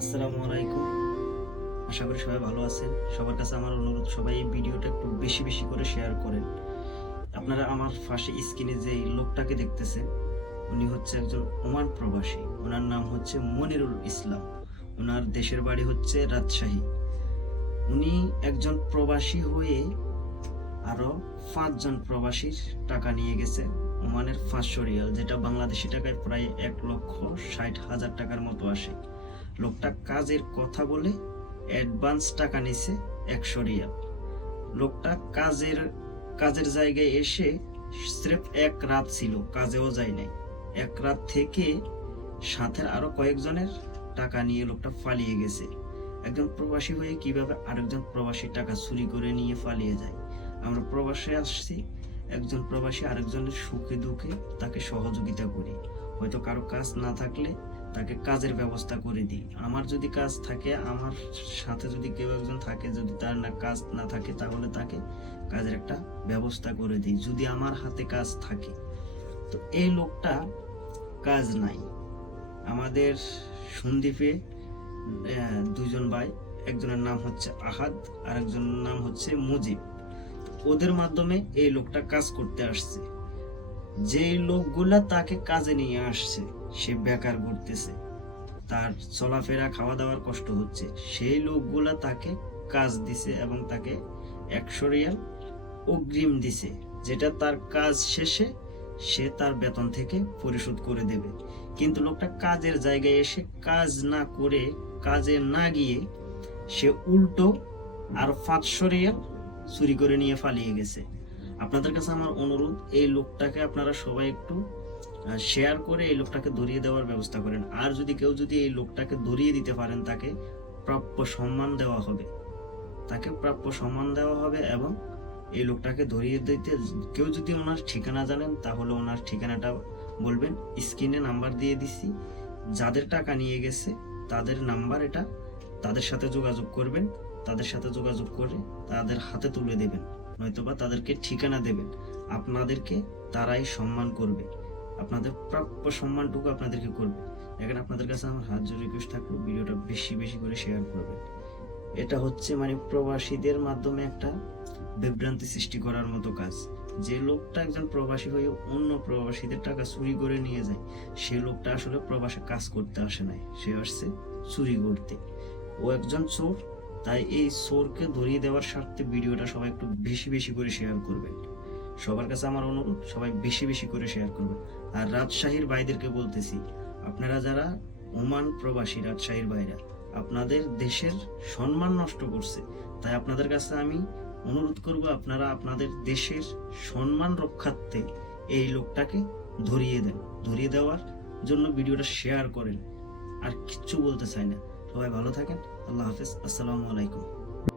আসসালামু আলাইকুম। আশা করি সবাই ভালো আছেন। সবার কাছে আমার অনুরোধ, সবাই এই ভিডিওটা একটু বেশি বেশি করে শেয়ার করেন। আপনারা আমার পাশে স্ক্রিনে যে লোকটাকে দেখতেছেন, উনি হচ্ছে একজন ওমান প্রবাসী। ওনার নাম হচ্ছে মনিরুল ইসলাম। ওনার দেশের বাড়ি হচ্ছে রাজশাহী। উনি একজন প্রবাসী হয়ে আরো 5 জন প্রবাসীর টাকা নিয়ে গেছে ওমানের 500 রিয়াল, যেটা বাংলাদেশি টাকায় প্রায় 1,60,000 টাকার মতো আসে। লোকটা কাজের কথা বলে অ্যাডভান্স টাকা নিছে 100 রিয়াল। লোকটা কাজের জায়গায় এসে স্রেফ 1 রাত ছিল, কাজেও যায় নাই। 1 রাত থেকে সাথে আরো কয়েকজনের টাকা নিয়ে লোকটা পালিয়ে গেছে। একজন প্রবাসী হয়ে কিভাবে আরেকজন প্রবাসীর টাকা চুরি করে নিয়ে পালিয়ে যায়? আমরা প্রবাসে আসছি, একজন প্রবাসী আরেকজনের সুখে দুঃখে তাকে সহযোগিতা করি। হয়তো কারো কাজ না থাকলে তাকে কাজের ব্যবস্থা করে দিই। আমার যদি কাজ থাকে, আমার সাথে যদি কেউ একজন থাকে, যদি তার কাজ না থাকে, তাহলে তাকে কাজের একটা ব্যবস্থা করে দিই যদি আমার হাতে কাজ থাকে। তো এই লোকটা কাজ নাই। আমাদের সন্দ্বীপে 2 জন ভাই, একজনের নাম হচ্ছে আহাদ আর একজনের নাম হচ্ছে মুজিব। ওদের মাধ্যমে এই লোকটা কাজ করতে আসছে। যে লোকগুলা তাকে কাজে নিয়ে আসছে, সে বেকার ঘুরতেছে, তার চলাফেরা খাওয়া দাওয়ার কষ্ট হচ্ছে, সেই লোকগুলা তাকে কাজ দিছে এবং তাকে 100 রিয়াল অগ্রিম দিছে, যেটা তার কাজ শেষে সে তার বেতন থেকে পরিশোধ করে দেবে। কিন্তু লোকটা কাজের জায়গায় এসে কাজ না করে, কাজে না গিয়ে সে উল্টো আর 500 রিয়াল চুরি করে নিয়ে পালিয়ে গেছে। আপনাদের কাছে আমার অনুরোধ, এই লোকটাকে আপনারা সবাই একটু শেয়ার করে এই লোকটাকে ধরিয়ে দেওয়ার ব্যবস্থা করেন। আর কেউ যদি এই লোকটাকে ধরিয়ে দিতে পারেন, তাকে প্রাপ্য সম্মান দেওয়া হবে, এবং এই লোকটাকে ধরিয়ে দিতে কেউ যদি ওনার ঠিকানা জানেন, তাহলে ওনার ঠিকানাটা বলবেন। স্ক্রিনে নাম্বার দিয়ে দিছি, যাদের টাকা নিয়ে গেছে তাদের নাম্বার এটা, তাদের সাথে যোগাযোগ করবেন। তাদের সাথে যোগাযোগ করে তাদের হাতে তুলে দেবেন, নয়তোবা তাদেরকে ঠিকানা দেবেন। আপনাদেরকে তারাই সম্মান করবে, আপনাদের প্রাপ্য সম্মানটুকু আপনাদেরকে করবে। এখন আপনাদের কাছে আমার হাত জোড় রিকোয়েস্ট থাকলো, ভিডিওটা বেশি বেশি করে শেয়ার করবেন। এটা হচ্ছে প্রবাসীদের মাধ্যমে একটা বিভ্রান্তি সৃষ্টি করার মতো কাজ। যে লোকটা একজন প্রবাসী হয়ে অন্য প্রবাসীদের টাকা চুরি করে নিয়ে যায়, সে লোকটা আসলে প্রবাসে কাজ করতে আসে নাই, সে আসছে চুরি করতে। ও একজন চোর। তাই এই চোরকে ধরিয়ে দেওয়ার স্বার্থে ভিডিওটা সবাই একটু বেশি বেশি করে শেয়ার করবেন। সবার কাছে আমার অনুরোধ, সবাই বেশি বেশি করে শেয়ার করবেন। আর রাজশাহীর ভাইদেরকে বলতেছি, আপনারা যারা ওমান প্রবাসী রাজশাহীর ভাইরা, আপনাদের দেশের সম্মান নষ্ট করছে। তাই আপনাদের কাছে আমি অনুরোধ করব, আপনারা আপনাদের দেশের সম্মান রক্ষার্থে এই লোকটাকে ধরিয়ে দেন। ধরিয়ে দেওয়ার জন্য ভিডিওটা শেয়ার করেন। আর কিচ্ছু বলতে চাই না। সবাই ভালো থাকেন। আল্লাহ হাফেজ। আসসালামু আলাইকুম।